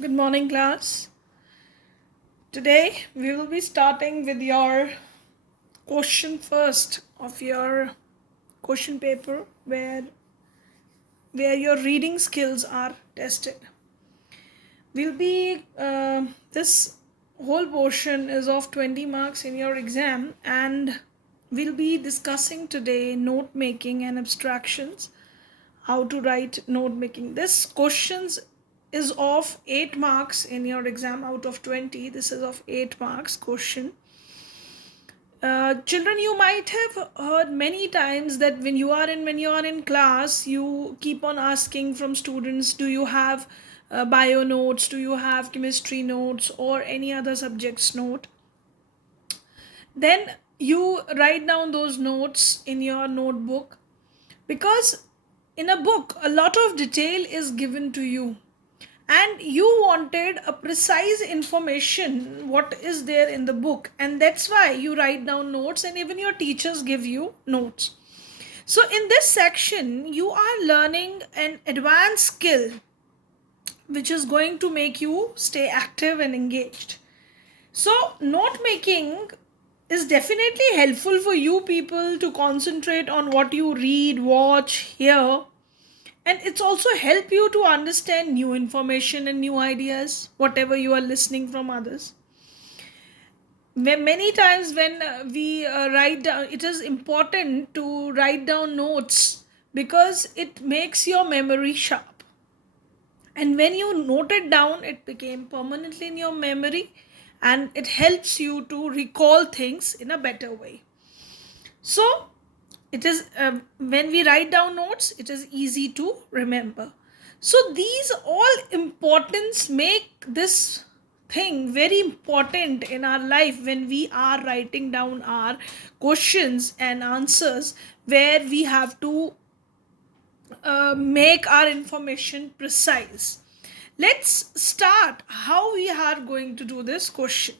Good morning, class. Today we will be starting with your question first of your question paper where your reading skills are tested. We'll be this whole portion is of 20 marks in your exam, and we'll be discussing today note making and abstractions, how to write note making. This questions is of 8 marks in your exam out of 20. This is of 8 marks question. Children, you might have heard many times that when you are in class, you keep on asking from students, do you have bio notes, do you have chemistry notes, or any other subjects note? Then you write down those notes in your notebook, because in a book a lot of detail is given to you, and you wanted a precise information what is there in the book, and that's why you write down notes, and even your teachers give you notes. So in this section you are learning an advanced skill which is going to make you stay active and engaged. So note making is definitely helpful for you people to concentrate on what you read, watch, hear, and it's also help you to understand new information and new ideas whatever you are listening from others. Many times when we write down, it is important to write down notes because it makes your memory sharp, and when you note it down it became permanently in your memory, and it helps you to recall things in a better way. So it is when we write down notes it is easy to remember. So these all importance make this thing very important in our life when we are writing down our questions and answers, where we have to make our information precise. Let's start how we are going to do this question.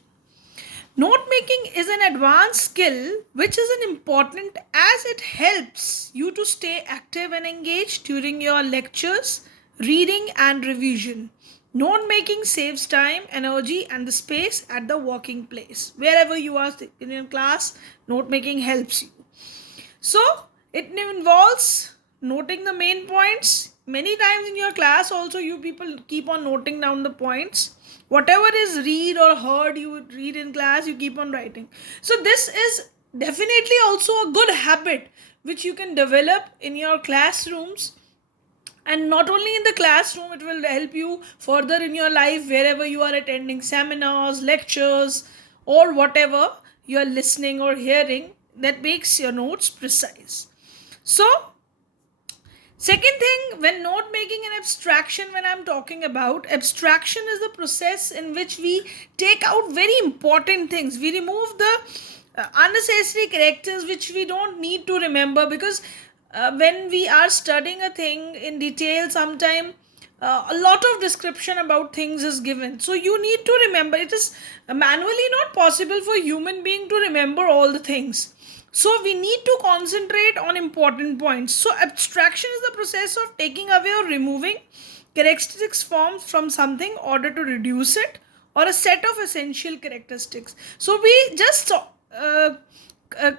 Note making is an advanced skill which is an important as it helps you to stay active and engaged during your lectures, reading and revision. Note making saves time, energy and the space at the working place. Wherever you are in your class, note making helps you. So it involves noting the main points. Many times in your class also you people keep on noting down the points. Whatever is read or heard you would read in class, you keep on writing. So this is definitely also a good habit which you can develop in your classrooms, and not only in the classroom, it will help you further in your life wherever you are attending seminars, lectures, or whatever you are listening or hearing, that makes your notes precise. So second thing, when note making and abstraction, when I'm talking about abstraction, is the process in which we take out very important things. We remove the unnecessary characters which we don't need to remember, because when we are studying a thing in detail, sometime a lot of description about things is given, so you need to remember. It is manually not possible for human being to remember all the things, so we need to concentrate on important points. So abstraction is the process of taking away or removing characteristics forms from something in order to reduce it, or a set of essential characteristics. So we just uh, uh,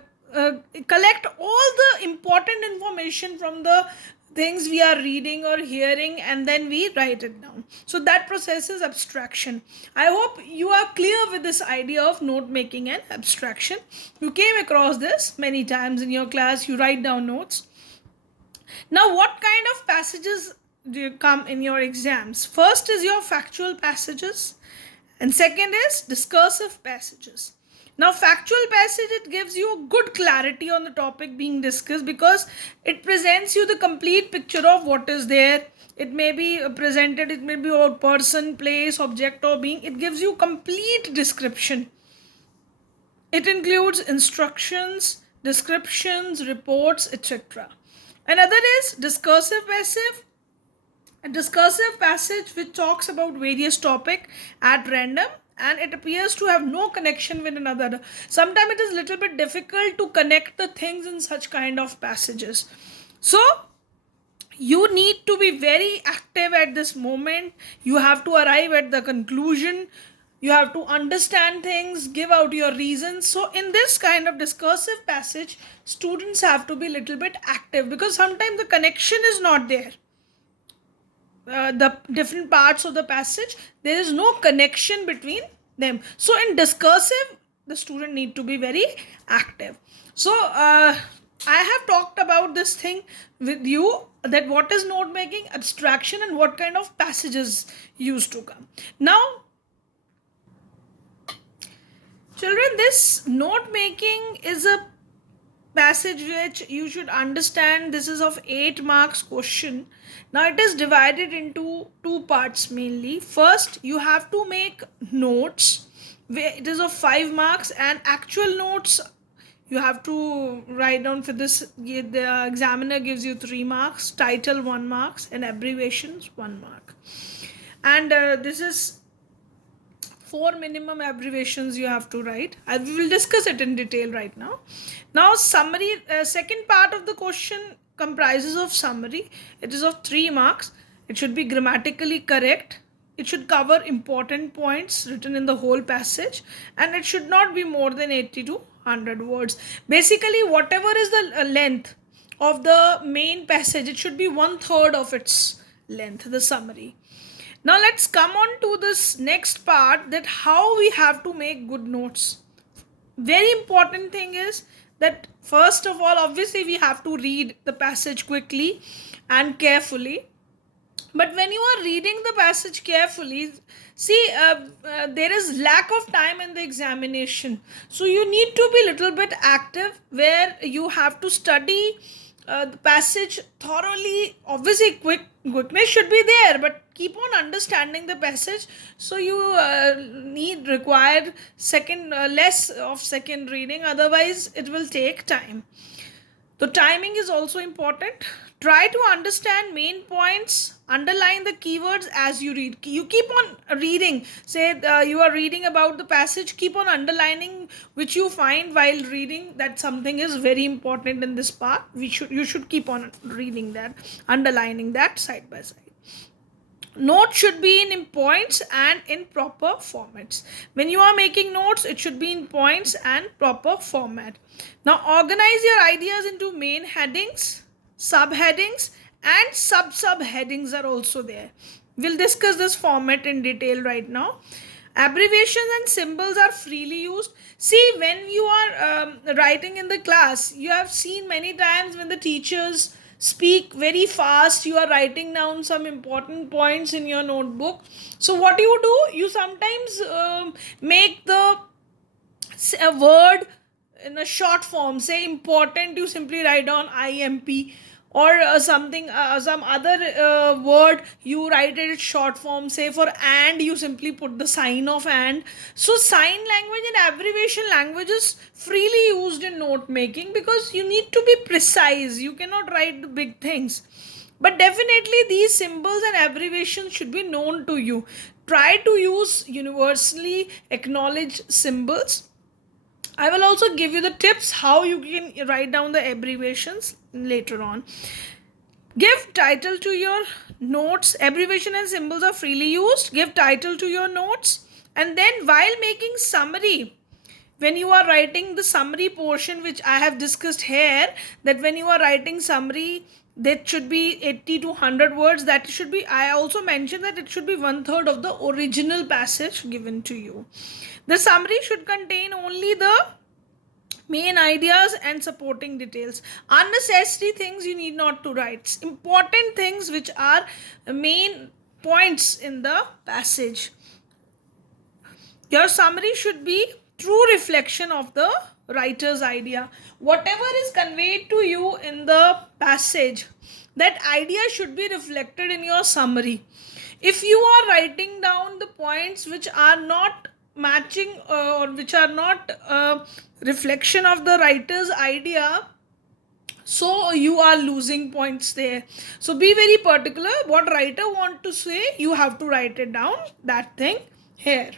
collect all the important information from the things we are reading or hearing, and then we write it down. So that process is abstraction. I hope you are clear with this idea of note making and abstraction. You came across this many times in your class, you write down notes. Now what kind of passages do you come in your exams? First is your factual passages, and second is discursive passages. Now factual passage, it gives you good clarity on the topic being discussed, because it presents you the complete picture of what is there. It may be presented, it may be about person, place, object or being. It gives you complete description. It includes instructions, descriptions, reports, etc. Another is discursive passive. A discursive passage which talks about various topic at random, and it appears to have no connection with another. Sometimes it is little bit difficult to connect the things in such kind of passages. So You need to be very active at this moment. You have to arrive at the conclusion. You have to understand things, give out your reasons. So in this kind of discursive passage, students have to be a little bit active, because sometimes the connection is not there. The different parts of the passage, there is no connection between them. So in discursive, the student need to be very active. So I have talked about this thing with you, that what is note making, abstraction, and what kind of passages used to come. Now children, this note making is a passage which you should understand. This is of 8 marks question. Now it is divided into two parts mainly. First, you have to make notes where it is of 5 marks, and actual notes you have to write down. For this, the examiner gives you 3 marks, title 1 marks, and abbreviations 1 mark. And this is 4 minimum abbreviations you have to write. We will discuss it in detail right now. Now summary, second part of the question comprises of summary. It is of 3 marks. It should be grammatically correct. It should cover important points written in the whole passage, and it should not be more than 80 to 100 words. Basically, whatever is the length of the main passage, it should be 1/3 of its length, the summary. Now let's come on to this next part, that how we have to make good notes. Very important thing is that first of all, obviously we have to read the passage quickly and carefully. But when you are reading the passage carefully, see, there is lack of time in the examination. So you need to be a little bit active, where you have to study the passage thoroughly. Obviously quickness should be there, but keep on understanding the passage. So you require second less of second reading, otherwise it will take time. The timing is also important. Try to understand main points. Underline the keywords as you read. You keep on reading. Say you are reading about the passage. Keep on underlining which you find while reading. That something is very important in this part. You should keep on reading that, underlining that side by side. Notes should be in points and in proper formats. When you are making notes, it should be in points and proper format. Now organize your ideas into main headings, subheadings, and sub-subheadings are also there. We'll discuss this format in detail right now. Abbreviations and symbols are freely used. See, when you are writing in the class, you have seen many times when the teachers speak very fast, you are writing down some important points in your notebook. So what you do, you sometimes make a word in a short form. Say important, you simply write down IMP, or some other word, you write it in short form. Say for and, you simply put the sign of and. So sign language and abbreviation language is freely used in note making, because you need to be precise. You cannot write the big things, but definitely these symbols and abbreviations should be known to you. Try to use universally acknowledged symbols. I will also give you the tips how you can write down the abbreviations later on. Give title to your notes. Abbreviation and symbols are freely used. Give title to your notes. And then while making summary, when you are writing the summary portion, which I have discussed here, that when you are writing summary, that should be 80 to 100 words. That should be, I also mentioned that it should be 1/3 of the original passage given to you. The summary should contain only the main ideas and supporting details. Unnecessary things you need not to write. Important things which are main points in the passage. Your summary should be true reflection of the writer's idea. Whatever is conveyed to you in the passage, that idea should be reflected in your summary. If you are writing down the points which are not matching or which are not reflection of the writer's idea, so you are losing points there. So be very particular. What writer want to say, you have to write it down, that thing here.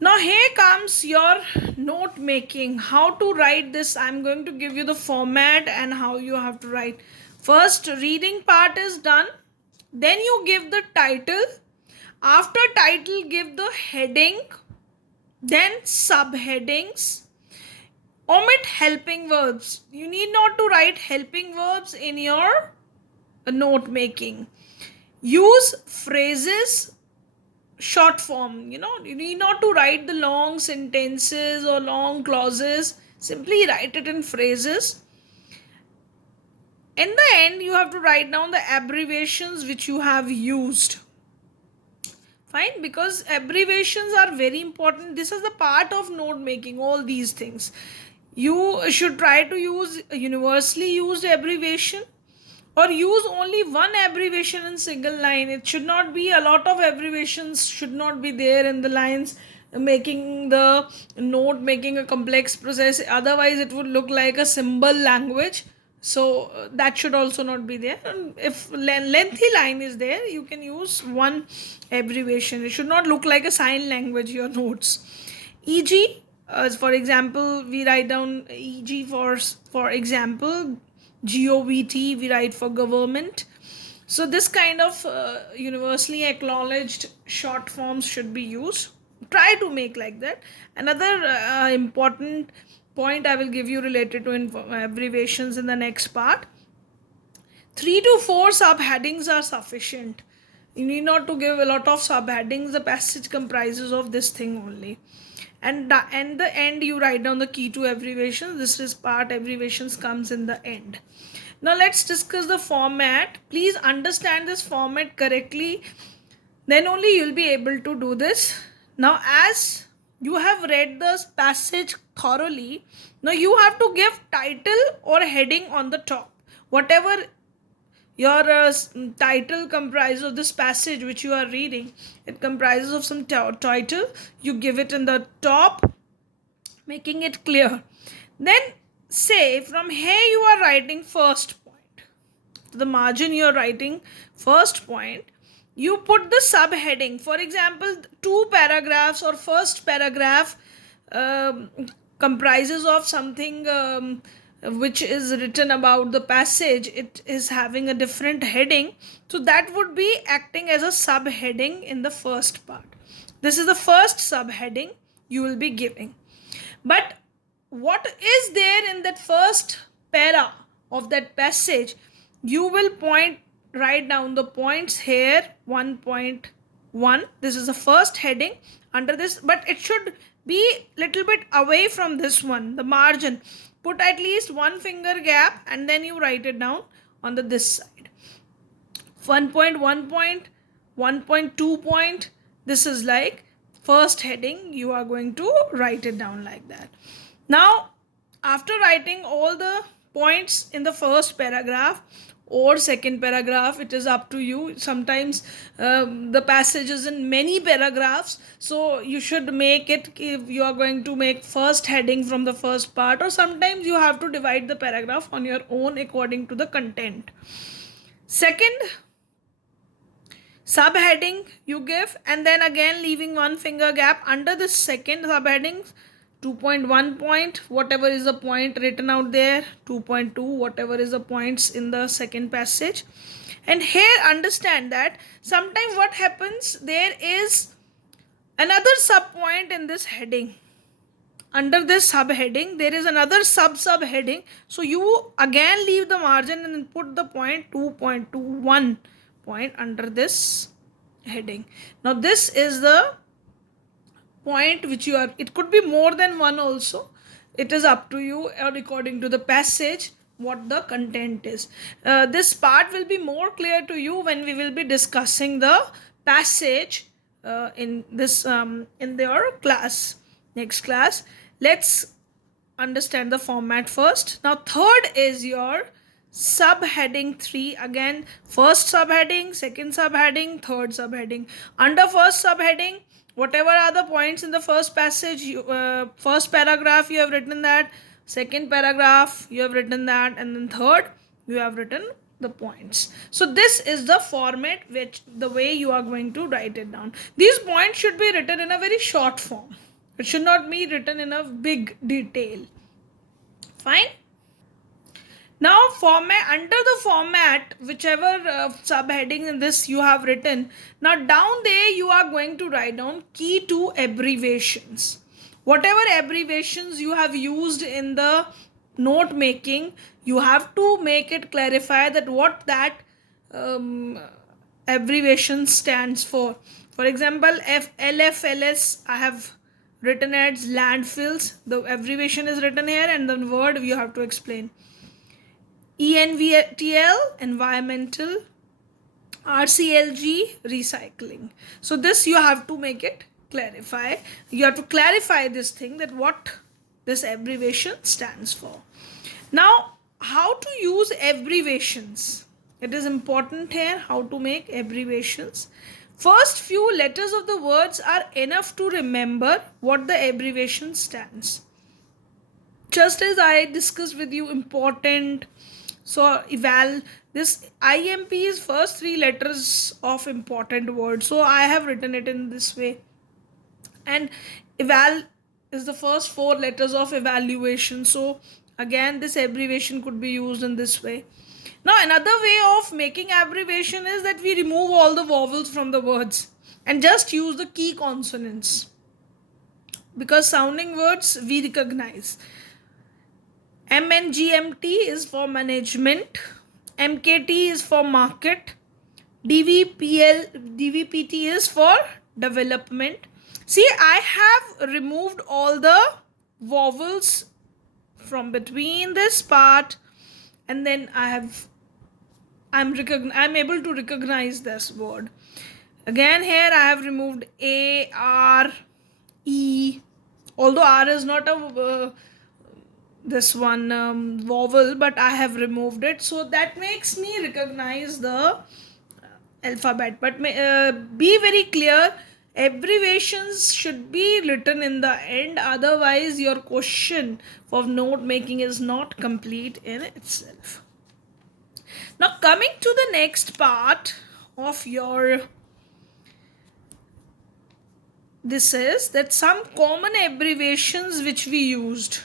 Now here comes your note making. How to write this? I'm going to give you the format and how you have to write. First reading part is done, then you give the title. After title, give the heading, then subheadings. Omit helping verbs. You need not to write helping verbs in your note making. Use phrases short form. You need not to write the long sentences or long clauses. Simply write it in phrases. In the end, you have to write down the abbreviations which you have used. Fine, because abbreviations are very important. This is the part of note making, all these things. You should try to use universally used abbreviation, or use only one abbreviation in single line. It should not be a lot of abbreviations, should not be there in the lines, making the note making a complex process. Otherwise it would look like a symbol language. So that should also not be there. And if lengthy line is there, you can use one abbreviation. It should not look like a sign language, your notes. E.g., for example, we write down EG for example, GOVT we write for government. So this kind of universally acknowledged short forms should be used. Try to make like that. Another important point I will give you related to abbreviations in the next part. 3 to 4 subheadings are sufficient. You need not to give a lot of subheadings. The passage comprises of this thing only. And the end, you write down the key to abbreviations. This is part abbreviations comes in the end. Now let's discuss the format. Please understand this format correctly. Then only you'll be able to do this. Now as you have read this passage thoroughly, now you have to give title or heading on the top. Whatever your title comprises of this passage which you are reading, it comprises of some title. You give it in the top, making it clear. Then say from here you are writing first point. To the margin you are writing first point. You put the subheading. For example, 2 paragraphs or first paragraph comprises of something which is written about the passage. It is having a different heading. So that would be acting as a subheading in the first part. This is the first subheading you will be giving. But what is there in that first para of that passage? You will write down the points here. 1.1, this is the first heading under this, but it should be little bit away from this one, the margin. Put at least 1 finger gap and then you write it down on this side. 1.1 point, 1.2 point, this is like first heading. You are going to write it down like that. Now after writing all the points in the first paragraph or second paragraph, it is up to you. Sometimes the passage is in many paragraphs, so you should make it, if you are going to make first heading from the first part, or sometimes you have to divide the paragraph on your own according to the content. Second subheading you give, and then again leaving 1 finger gap under this second subheading. 2.1 point, whatever is the point written out there. 2.2, whatever is the points in the second passage. And here understand that sometimes what happens, there is another sub point in this heading. Under this subheading there is another subheading, so you again leave the margin and put the point 2.21 point under this heading. Now this is the point which you are, it could be more than one also. It is up to you, or according to the passage what the content is. This part will be more clear to you when we will be discussing the passage in this in their class, next class. Let's understand the format first. Now third is your subheading 3. Again, first subheading, second subheading, third subheading. Under first subheading, whatever are the points in the first passage, first paragraph you have written that, second paragraph you have written that, and then third you have written the points. So this is the format, which the way you are going to write it down. These points should be written in a very short form. It should not be written in a big detail. Fine. Now format, under the format, whichever subheading in this you have written, now down there you are going to write down key to abbreviations. Whatever abbreviations you have used in the note making, you have to make it clarify that what that um, abbreviation stands for. For example, LFLS I have written as landfills. The abbreviation is written here, and the word you have to explain. ENVTL, environmental. RCLG, recycling. So this you have to make it clarify. You have to clarify this thing, that what this abbreviation stands for. Now, how to use abbreviations? It is important here how to make abbreviations. First few letters of the words are enough to remember what the abbreviation stands. Just as I discussed with you, important. So this IMP is first three letters of important word. So I have written it in this way. And eval is the first four letters of evaluation. So again, this abbreviation could be used in this way. Now another way of making abbreviation is that we remove all the vowels from the words and just use the key consonants, because sounding words we recognize. MNGMT is for management, MKT is for market, DVPT is for development. See, I have removed all the vowels from between this part, and then I'm able to recognize this word. Again, here I have removed A, R, E. Although R is not a this one vowel, but I have removed it, so that makes me recognize the alphabet. But be very clear, abbreviations should be written in the end, otherwise your question for note making is not complete in itself. Now coming to the next part of your, this is that some common abbreviations which we used.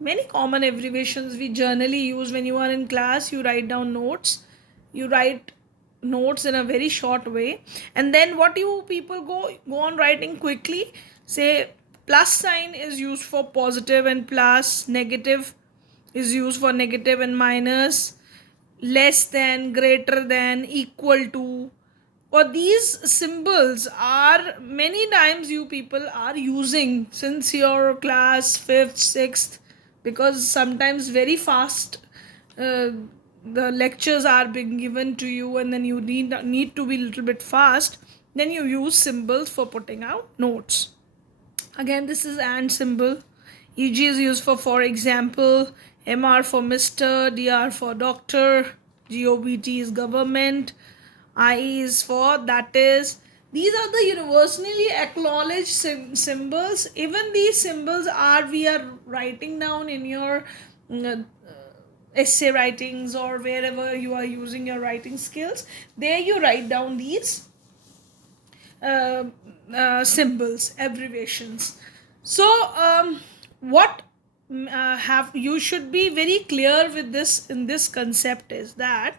Many common abbreviations we generally use when you are in class. You write down notes. You write notes in a very short way. And then what you people go on writing quickly. Say plus sign is used for positive and plus. Negative is used for negative and minus. Less than, greater than, equal to. Or these symbols are many times you people are using since your class 5th, 6th, because sometimes very fast the lectures are being given to you, and then you need to be a little bit fast. Then you use symbols for putting out notes. Again, this is and symbol. EG is used for example. MR for Mr. DR for doctor. GOBT is government. I is for that is. These are the universally acknowledged symbols. Even these symbols we are writing down in your essay writings or wherever you are using your writing skills. There you write down these symbols, abbreviations. So what have you should be very clear with this in this concept is that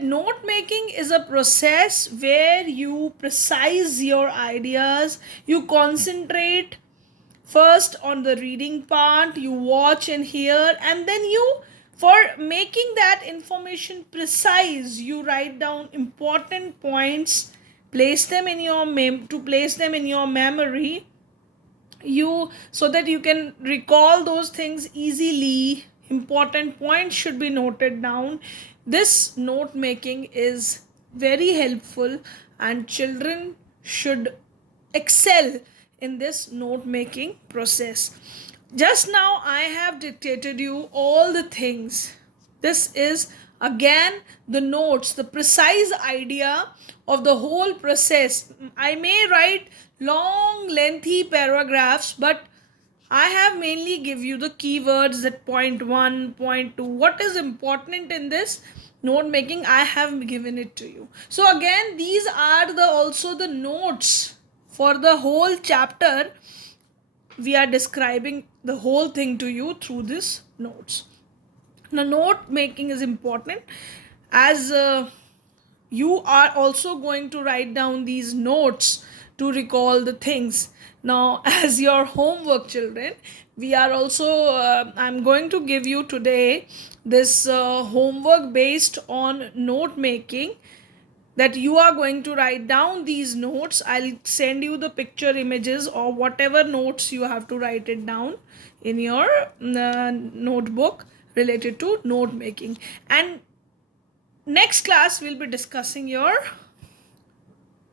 note making is a process where you precise your ideas, you concentrate first on the reading part, you watch and hear, and then you, for making that information precise, you write down important points, place them in your place them in your memory, so that you can recall those things easily. Important points should be noted down. This note making is very helpful, and children should excel in this note making process. Just now I have dictated you all the things. This is again the notes, the precise idea of the whole process. I may write long lengthy paragraphs, but I have mainly give you the keywords, that point 1, point 2. What is important in this note making, I have given it to you. So again, these are also the notes for the whole chapter. We are describing the whole thing to you through this notes. Now, note making is important as you are also going to write down these notes to recall the things. Now, as your homework, children, we are also, I'm going to give you today this homework based on note making, that you are going to write down these notes. I'll send you the picture images or whatever notes you have to write it down in your notebook related to note making. And next class we'll be discussing your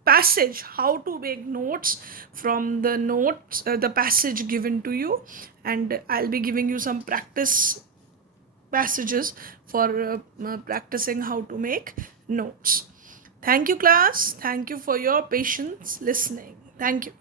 passage, how to make notes from the notes, the passage given to you, and I'll be giving you some practice passages for practicing how to make notes. Thank you, class. Thank you for your patience listening. Thank you.